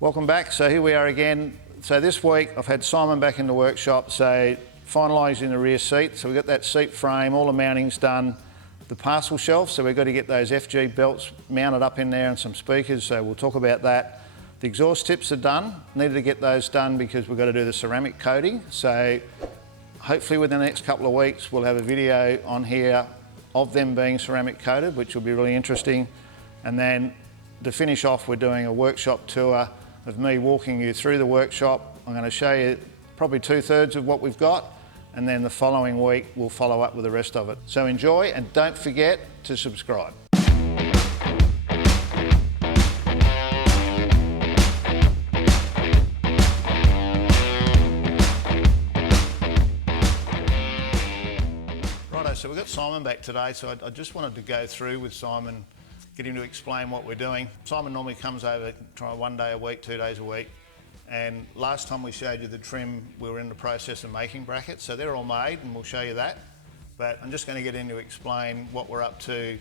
Welcome back. So here we are again. So this week I've had Simon back in the workshop, so finalising the rear seat. So we've got that seat frame, all the mounting's done, the parcel shelf, so we've got to get those FG belts mounted up in there and some speakers, so we'll talk about that. The exhaust tips are done. Needed to get those done because we've got to do the ceramic coating. So hopefully within the next couple of weeks we'll have a video on here of them being ceramic coated, which will be really interesting. And then to finish off, we're doing a workshop tour of me walking you through the workshop. I'm going to show you probably 2/3 of what we've got, and then the following week we'll follow up with the rest of it. So enjoy, and don't forget to subscribe. Righto, so we've got Simon back today, so I just wanted to go through with Simon, get him to explain what we're doing. Simon normally comes over, try 1 day a week, 2 days a week. And last time we showed you the trim, we were in the process of making brackets, so they're all made and we'll show you that. But I'm just going to get in to explain what we're up to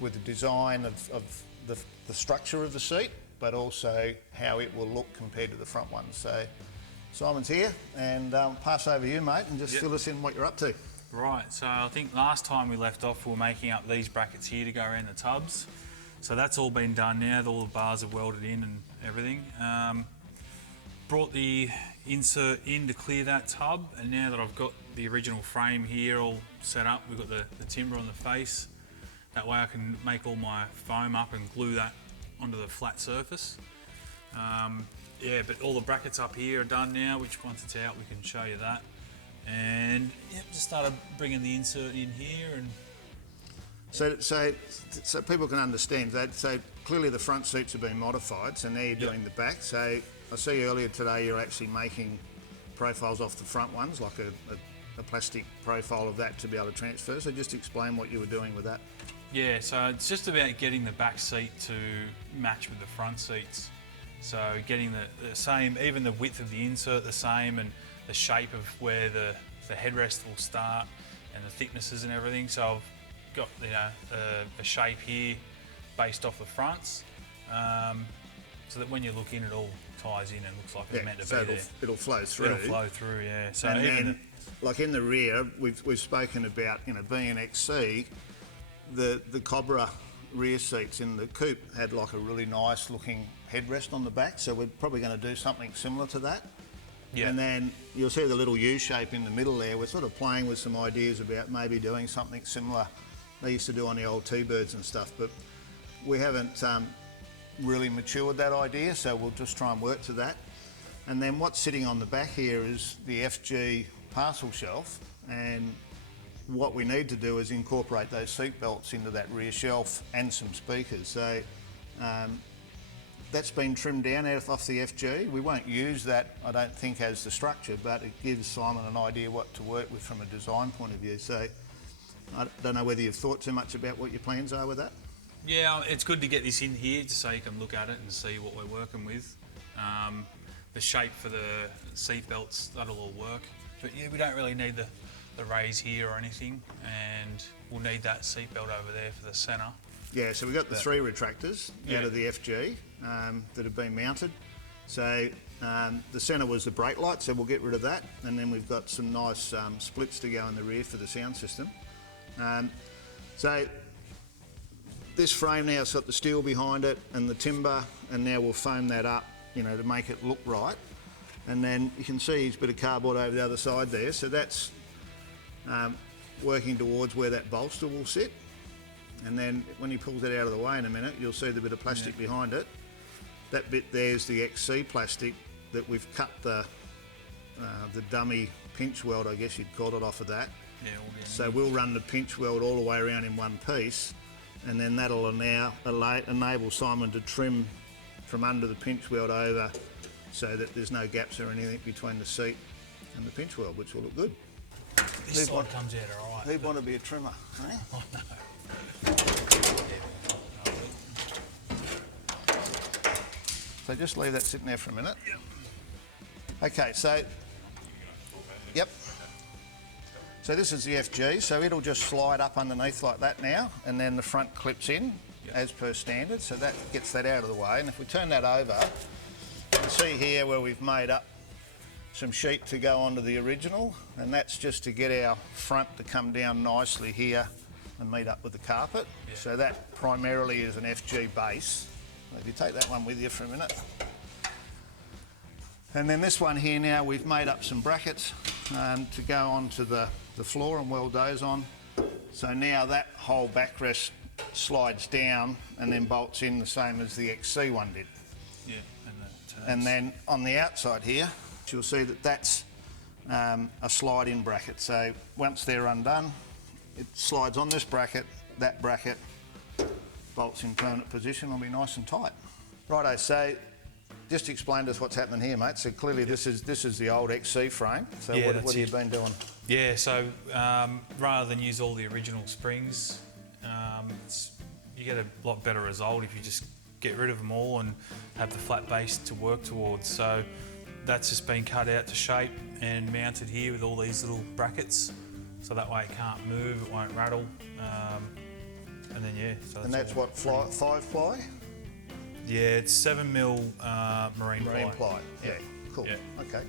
with the design of the structure of the seat, but also how it will look compared to the front one. So Simon's here, and pass over you, mate, and just fill us in what you're up to. Right, so I think last time we left off, we were making up these brackets here to go around the tubs. So that's all been done now, all the bars are welded in and everything. Brought the insert in to clear that tub, and now that I've got the original frame here all set up, we've got the timber on the face. That way I can make all my foam up and glue that onto the flat surface. Yeah, but all the brackets up here are done now, which once it's out we can show you that. And yep, just started bringing the insert in here. And So people can understand that. So clearly the front seats have been modified, so now you're doing the back. So I see earlier today you're actually making profiles off the front ones, like a plastic profile of that to be able to transfer. So just explain what you were doing with that. Yeah, so it's just about getting the back seat to match with the front seats. So getting the same, even the width of the insert the same, and the shape of where the headrest will start, and the thicknesses and everything. So I've got a shape here based off the fronts, so that when you look in, it all ties in and looks like it's meant to be there. It'll flow through. It'll flow through, yeah. So and then, like in the rear, we've spoken about, being an XC, the Cobra rear seats in the coupe had like a really nice looking headrest on the back, so we're probably going to do something similar to that. Yeah. And then you'll see the little U shape in the middle there. We're sort of playing with some ideas about maybe doing something similar they used to do on the old T-Birds and stuff, but we haven't really matured that idea, so we'll just try and work to that. And then what's sitting on the back here is the FG parcel shelf, and what we need to do is incorporate those seat belts into that rear shelf and some speakers. So that's been trimmed down off the FG. We won't use that, I don't think, as the structure, but it gives Simon an idea what to work with from a design point of view. So I don't know whether you've thought too much about what your plans are with that. Yeah, it's good to get this in here just so you can look at it and see what we're working with. The shape for the seat belts, that'll all work. But yeah, we don't really need the raise here or anything, and we'll need that seat belt over there for the centre. Yeah, so we've got the 3 retractors out of the FG that have been mounted. So the centre was the brake light, so we'll get rid of that. And then we've got some nice splits to go in the rear for the sound system. So this frame now has got the steel behind it and the timber, and now we'll foam that up, to make it look right. And then you can see his bit of cardboard over the other side there. So that's working towards where that bolster will sit. And then when he pulls it out of the way in a minute, you'll see the bit of plastic behind it. That bit there's the XC plastic that we've cut the dummy pinch weld, I guess you'd call it, off of that. Yeah, so we'll run the pinch weld all the way around in one piece, and then that'll now enable Simon to trim from under the pinch weld over, so that there's no gaps or anything between the seat and the pinch weld, which will look good. This side comes out all right. Who'd want to be a trimmer? Eh? Oh, no. So just leave that sitting there for a minute. Okay, so, so this is the FG, so it'll just slide up underneath like that now, and then the front clips in as per standard, so that gets that out of the way. And if we turn that over, see here where we've made up some sheet to go onto the original, and that's just to get our front to come down nicely here and meet up with the carpet. Yeah. So that primarily is an FG base. If you take that one with you for a minute. And then this one here now, we've made up some brackets to go onto the floor and weld those on. So now that whole backrest slides down and then bolts in the same as the XC one did. Yeah, and that turns. And then on the outside here, you'll see that that's a slide-in bracket. So once they're undone, it slides on this bracket, that bracket bolts in permanent position, will be nice and tight. Righto, so just explain to us what's happening here, mate. So clearly this is the old XC frame. So Yeah, what have you been doing? Yeah, so rather than use all the original springs, you get a lot better result if you just get rid of them all and have the flat base to work towards. So that's just been cut out to shape and mounted here with all these little brackets, so that way it can't move, it won't rattle, and then yeah. So and that's what, 5 ply? Yeah, it's 7mm marine ply. Yeah, cool. Yeah. Okay.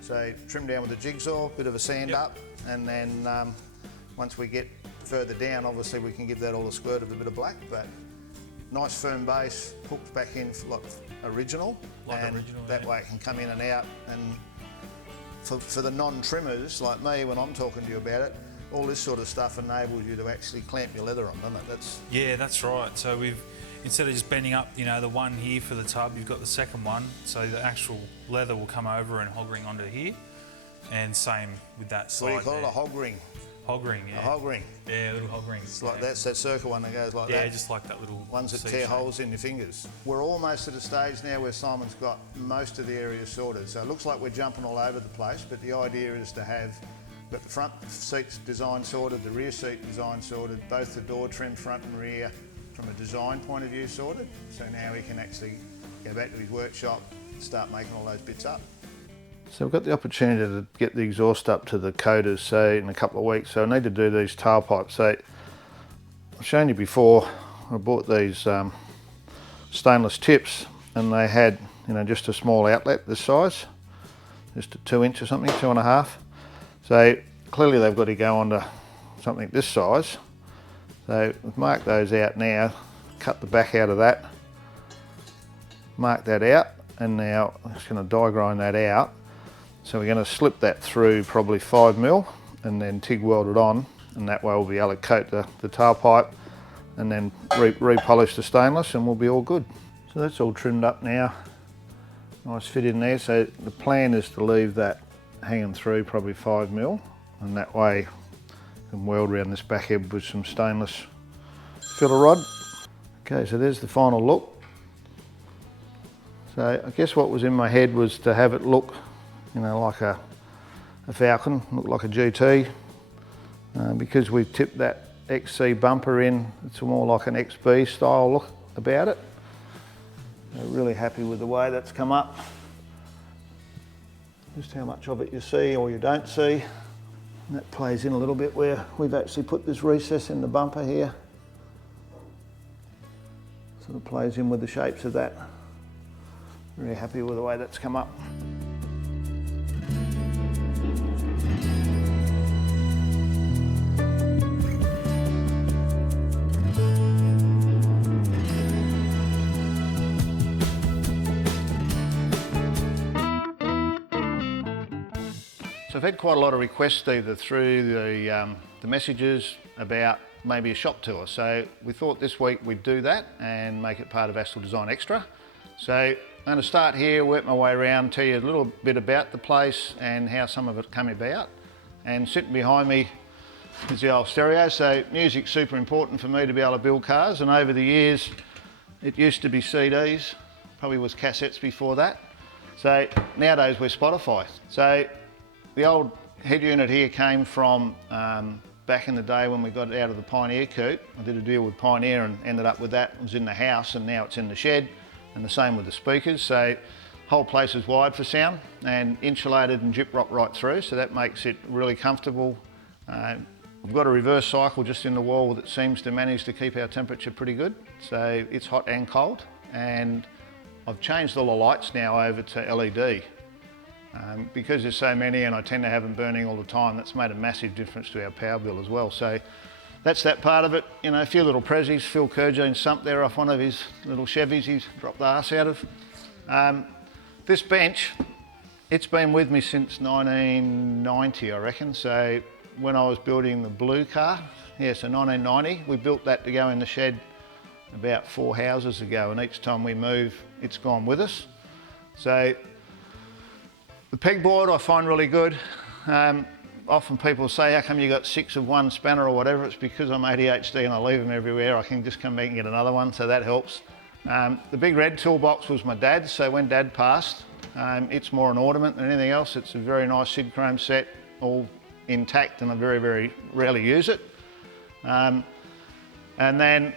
So trim down with a jigsaw, bit of a sand up, and then once we get further down, obviously we can give that all a squirt of a bit of black, but nice firm base, hooked back in like original, that way it can come in and out. And for the non-trimmers like me, when I'm talking to you about it, all this sort of stuff enables you to actually clamp your leather on, doesn't it? Yeah, that's right. So instead of just bending up, the one here for the tub, you've got the second one, so the actual leather will come over and hog ring onto here, and same with that side. What do you call it, a hog ring? Hog ring, yeah. A hog ring. Yeah, a little hog ring. It's like that's that circle one that goes like that. Yeah, just like that little ones that C tear shape. holes in your fingers. We're almost at a stage now where Simon's got most of the area sorted. So it looks like we're jumping all over the place, but the idea is to have got the front seats design sorted, the rear seat design sorted, both the door trim front and rear from a design point of view sorted. So now he can actually go back to his workshop and start making all those bits up. So we've got the opportunity to get the exhaust up to the coaters, say, in a couple of weeks. So I need to do these tailpipes. So I've shown you before, I bought these stainless tips, and they had, just a small outlet this size, just a 2-inch or something, 2.5. So clearly they've got to go onto something this size. So we've marked those out now, cut the back out of that, mark that out, and now I'm just going to die grind that out. So we're going to slip that through probably 5mm and then TIG weld it on, and that way we'll be able to coat the tailpipe and then repolish the stainless, and we'll be all good. So that's all trimmed up now, nice fit in there. So the plan is to leave that hanging through probably 5mm, and that way you can weld around this back head with some stainless filler rod. Okay, so there's the final look. So I guess what was in my head was to have it look like a Falcon, look like a GT. Because we've tipped that XC bumper in, it's more like an XB style look about it. Really happy with the way that's come up. Just how much of it you see or you don't see. And that plays in a little bit where we've actually put this recess in the bumper here. Sort of plays in with the shapes of that. Really happy with the way that's come up. So I've had quite a lot of requests either through the messages about maybe a shop tour. So we thought this week we'd do that and make it part of Astill Design Extra. So I'm going to start here, work my way around, tell you a little bit about the place and how some of it came about. And sitting behind me is the old stereo. So music's super important for me to be able to build cars, and over the years it used to be CDs, probably was cassettes before that. So nowadays we're Spotify. So the old head unit here came from back in the day when we got it out of the Pioneer coupe. I did a deal with Pioneer and ended up with that. It was in the house and now it's in the shed, and the same with the speakers. So whole place is wired for sound and insulated and gyprock right through, so that makes it really comfortable. We've got a reverse cycle just in the wall that seems to manage to keep our temperature pretty good. So it's hot and cold, and I've changed all the lights now over to LED. Because there's so many and I tend to have them burning all the time, that's made a massive difference to our power bill as well. So that's that part of it. You know, a few little prezzies. Phil Kerjean sumped there off one of his little Chevys he's dropped the arse out of. This bench, it's been with me since 1990, I reckon. So when I was building the blue car, yeah, so 1990, we built that to go in the shed about 4 houses ago, and each time we move, it's gone with us. So the pegboard I find really good. Often people say, how come you got 6 of one spanner or whatever? It's because I'm ADHD and I leave them everywhere. I can just come back and get another one, so that helps. The big red toolbox was my dad's, so when Dad passed, it's more an ornament than anything else. It's a very nice Sid Chrome set, all intact, and I very, very rarely use it. And then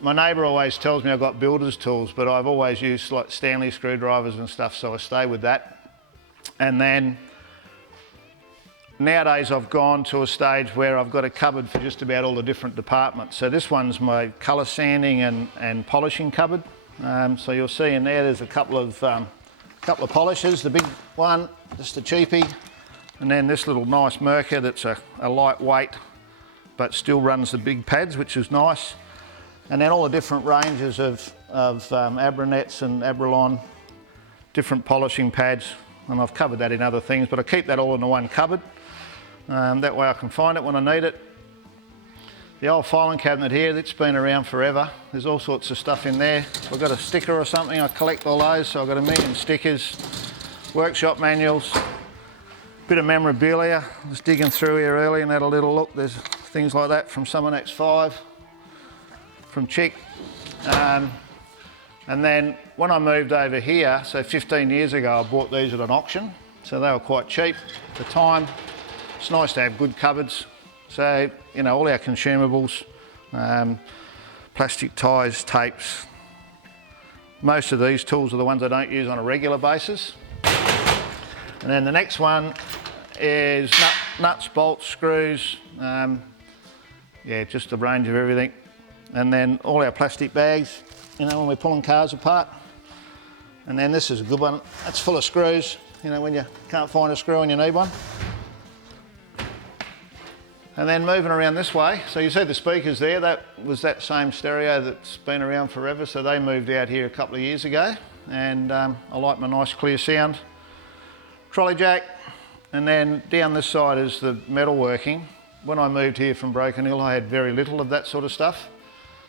my neighbour always tells me I've got builder's tools, but I've always used like Stanley screwdrivers and stuff, so I stay with that. And then nowadays I've gone to a stage where I've got a cupboard for just about all the different departments. So this one's my colour sanding and polishing cupboard. So you'll see in there there's a couple of polishers. The big one, just a cheapie, and then this little nice Mercer that's a lightweight but still runs the big pads, which is nice. And then all the different ranges of Abronets and Abralon, different polishing pads. And I've covered that in other things, but I keep that all in the one cupboard. That way I can find it when I need it. The old filing cabinet here, that's been around forever. There's all sorts of stuff in there. If I've got a sticker or something, I collect all those. So I've got a million stickers, workshop manuals, bit of memorabilia. I was digging through here early and had a little look. There's things like that from Summernats 5, from Chick. And then when I moved over here, so 15 years ago, I bought these at an auction. So they were quite cheap at the time. It's nice to have good cupboards. So, you know, all our consumables, plastic ties, tapes. Most of these tools are the ones I don't use on a regular basis. And then the next one is nuts, bolts, screws, yeah, just a range of everything. And then all our plastic bags, you know, when we're pulling cars apart. And then this is a good one. That's full of screws, you know, when you can't find a screw and you need one. And then moving around this way, so you see the speakers there, that was that same stereo that's been around forever, so they moved out here a couple of years ago, and I like my nice clear sound. Trolley jack, and then down this side is the metalworking. When I moved here from Broken Hill, I had very little of that sort of stuff.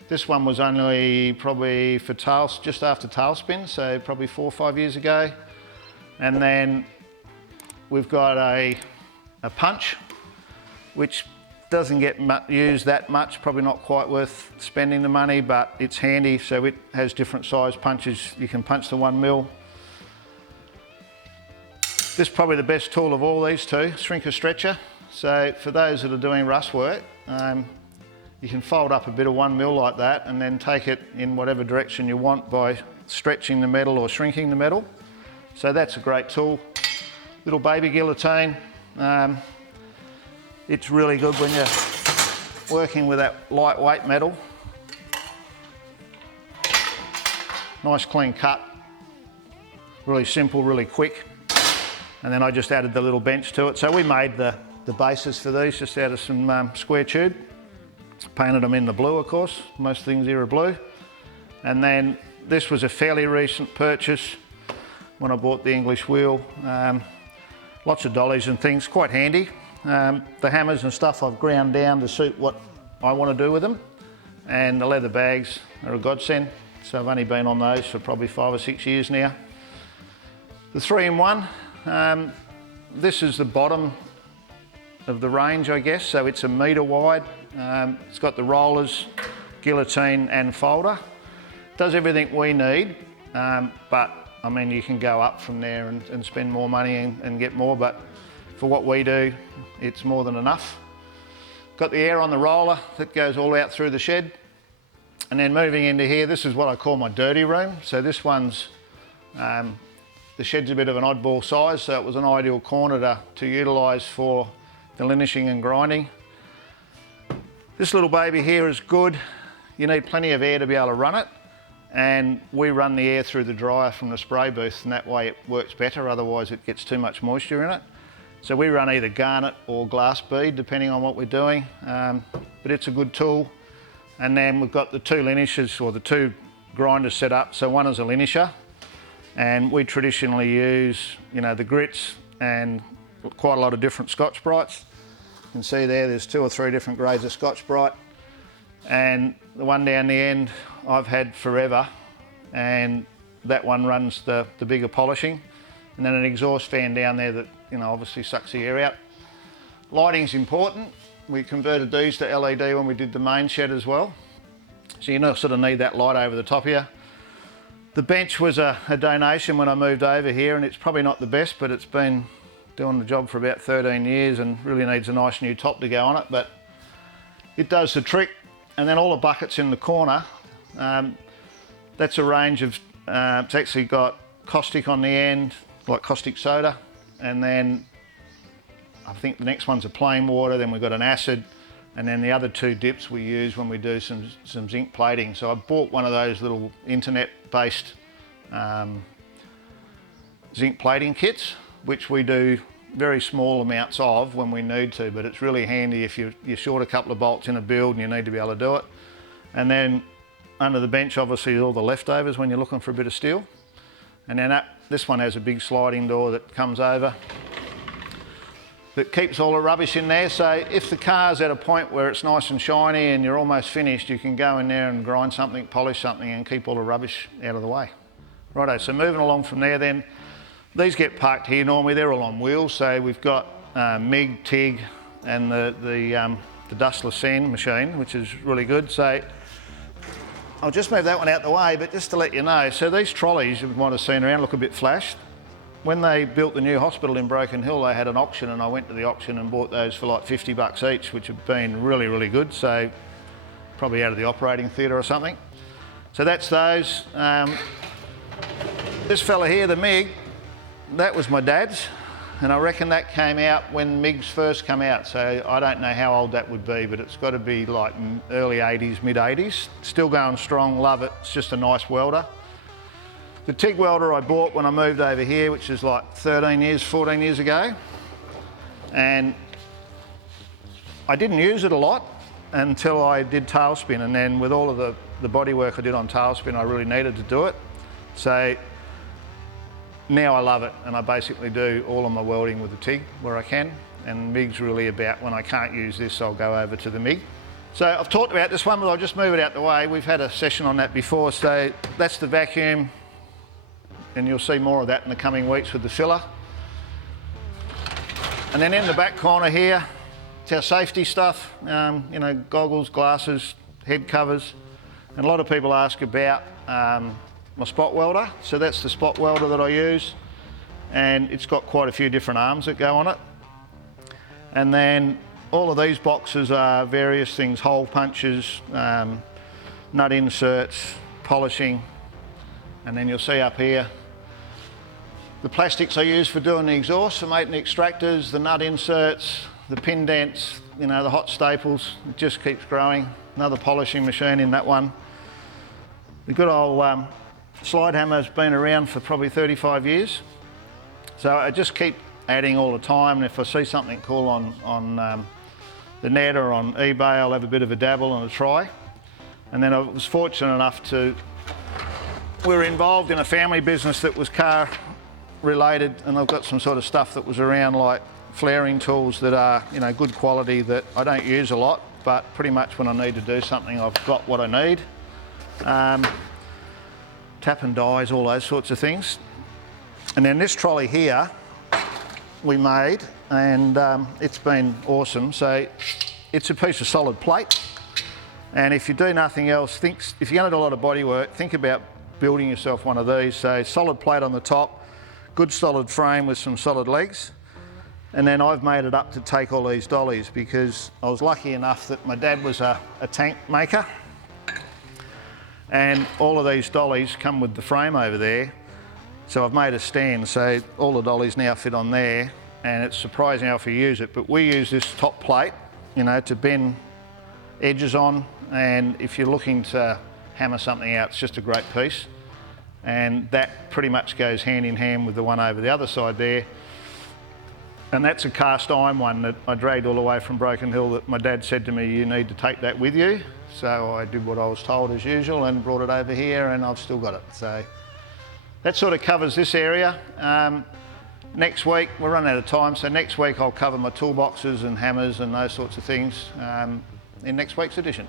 This one was only probably for just after tailspin, so probably 4 or 5 years ago. And then we've got a punch, which doesn't get used that much, probably not quite worth spending the money, but it's handy. So it has different size punches. You can punch the 1 mil. This is probably the best tool of all these two, shrinker stretcher. So for those that are doing rust work, you can fold up a bit of 1 mil like that and then take it in whatever direction you want by stretching the metal or shrinking the metal. So that's a great tool. Little baby guillotine. It's really good when you're working with that lightweight metal. Nice clean cut. Really simple, really quick. And then I just added the little bench to it. So we made the bases for these just out of some square tube. Painted them in the blue, of course. Most things here are blue. And then this was a fairly recent purchase when I bought the English wheel. Lots of dollies and things, quite handy. The hammers and stuff I've ground down to suit what I want to do with them. And the leather bags are a godsend. So I've only been on those for probably 5 or 6 years now. The 3-in-1, this is the bottom of the range, I guess. So it's 1 metre wide. It's got the rollers, guillotine and folder. Does everything we need, but I mean, you can go up from there and spend more money and get more, but for what we do, it's more than enough. Got the air on the roller that goes all out through the shed. And then moving into here, this is what I call my dirty room. So this one's, the shed's a bit of an oddball size, so it was an ideal corner to utilise for the linishing and grinding. This little baby here is good. You need plenty of air to be able to run it. and we run the air through the dryer from the spray booth, and that way it works better, otherwise it gets too much moisture in it. So we run either garnet or glass bead depending on what we're doing, but it's a good tool. And then we've got the two linishes, or the two grinders set up. So one is a linisher, and we traditionally use, the grits and quite a lot of different Scotch-Brites. You can see there's 2 or 3 different grades of Scotch-Brite, and the one down the end I've had forever, and that one runs the bigger polishing, and then an exhaust fan down there that obviously sucks the air out. Lighting's important. We converted these to LED when we did the main shed as well. So you sort of need that light over the top here. The bench was a donation when I moved over here, and it's probably not the best, but it's been doing the job for about 13 years and really needs a nice new top to go on it, but it does the trick. And then all the buckets in the corner, that's a range of, it's actually got caustic on the end, like caustic soda, and then I think the next one's a plain water, then we've got an acid, and then the other 2 dips we use when we do some zinc plating. So I bought one of those little internet-based zinc plating kits, which we do very small amounts of when we need to, but it's really handy if you're short a couple of bolts in a build and you need to be able to do it. And then under the bench, obviously, all the leftovers when you're looking for a bit of steel. And then this one has a big sliding door that comes over, that keeps all the rubbish in there. So if the car's at a point where it's nice and shiny and you're almost finished, you can go in there and grind something, polish something, and keep all the rubbish out of the way. Righto, so moving along from there then, these get parked here normally, they're all on wheels. So we've got MIG, TIG, and the dustless sand machine, which is really good. So I'll just move that one out the way, but just to let you know, so these trolleys you might have seen around look a bit flashed. When they built the new hospital in Broken Hill, they had an auction, and I went to the auction and bought those for like $50 each, which have been really, really good. So probably out of the operating theatre or something. So that's those. This fella here, the MIG, that was my dad's, and I reckon that came out when MIGs first come out. So I don't know how old that would be, but it's got to be like early 80s, mid 80s. Still going strong, love it. It's just a nice welder. The TIG welder I bought when I moved over here, which is like 13 years, 14 years ago. And I didn't use it a lot until I did tailspin. And then with all of the body work I did on tailspin, I really needed to do it. So now I love it. And I basically do all of my welding with the TIG where I can. And MIG's really about when I can't use this, I'll go over to the MIG. So I've talked about this one, but I'll just move it out the way. We've had a session on that before. So that's the vacuum. And you'll see more of that in the coming weeks with the filler. And then in the back corner here, it's our safety stuff, goggles, glasses, head covers. And a lot of people ask about my spot welder. So that's the spot welder that I use. And it's got quite a few different arms that go on it. And then all of these boxes are various things, hole punches, nut inserts, polishing. And then you'll see up here, the plastics I use for doing the exhaust, for making the extractors, the nut inserts, the pin dents, the hot staples. It just keeps growing. Another polishing machine in that one. The good old slide hammer's been around for probably 35 years. So I just keep adding all the time, and if I see something cool on the net or on eBay, I'll have a bit of a dabble and a try. And then I was fortunate enough we were involved in a family business that was car related, and I've got some sort of stuff that was around, like flaring tools that are good quality, that I don't use a lot, but pretty much when I need to do something, I've got what I need. Tap and dies, all those sorts of things. And then this trolley here we made, and it's been awesome. So it's a piece of solid plate, and if you do nothing else, if you're going to do a lot of body work, think about building yourself one of these. So solid plate on the top, good solid frame with some solid legs. And then I've made it up to take all these dollies, because I was lucky enough that my dad was a tank maker, and all of these dollies come with the frame over there. So I've made a stand, so all the dollies now fit on there, and it's surprising how we use it, but we use this top plate, to bend edges on, and if you're looking to hammer something out, it's just a great piece. And that pretty much goes hand in hand with the one over the other side there. And that's a cast iron one that I dragged all the way from Broken Hill that my dad said to me, you need to take that with you. So I did what I was told as usual and brought it over here, and I've still got it. So that sort of covers this area. Next week, we're running out of time, so next week I'll cover my toolboxes and hammers and those sorts of things in next week's edition.